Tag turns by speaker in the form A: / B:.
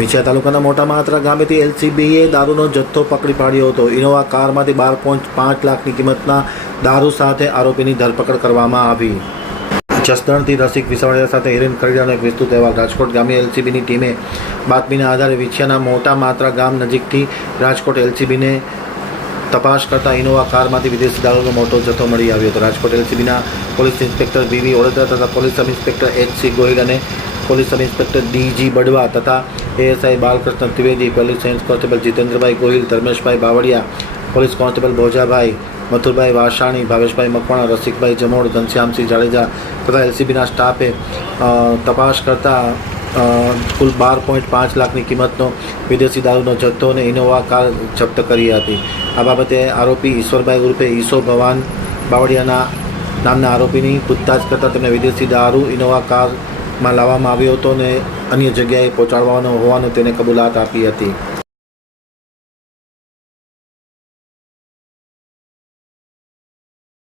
A: વિછિયા તાલુકાના મોટા મહાત્રા ગામેથી એલસીબીએ દારૂનો જથ્થો પકડી પાડ્યો હતો. ઇનોવા કારમાંથી બાર પોઈન્ટ પાંચ લાખની કિંમતના દારૂ સાથે આરોપીની ધરપકડ કરવામાં આવી. જસદણથી રસિક વિસાવડિયા સાથે હિરેન ખરીદાનો એક વિસ્તૃત અહેવાલ. રાજકોટ ગામે એલસીબીની ટીમે બાતમીના આધારે વિછિયાના મોટા માત્રા ગામ નજીકથી રાજકોટ એલસીબીને તપાસ કરતા ઇનોવા કારમાંથી વિદેશી દારૂનો મોટો જથ્થો મળી આવ્યો હતો. Rajkot એલસીબીના police inspector V V Odedara તથા police sub inspector H C Gohil અને police sub inspector D G Badva તથા ASI Balkrishna Trivedi, police science constable Jitendrabhai Gohil, Dharmeshbhai Bavaliya, police constable Bhojabhai, Mathurbhai Vasani, Bhaveshbhai Makwana, Rasikbhai Jamod, Ghanshyamsinh Jadeja તથા એલસીબીના સ્ટાફે તપાસ કરતા કુલ બાર point પાંચ લાખની કિંમતનો વિદેશી દારૂનો જથ્થો અને ઇનોવા કાર જપ્ત કરી હતી. આ બાબતે આરોપી ઈશ્વરભાઈ ઉર્ફે ઈસો ભવાન બાવળિયાના નામના આરોપીની પૂછતાછ કરતાં તેમને વિદેશી દારૂ, ઇનોવા કારમાં લાવવામાં આવ્યો હતો અને અન્ય જગ્યાએ પહોંચાડવાનો હોવાનું તેને કબૂલાત આપી હતી.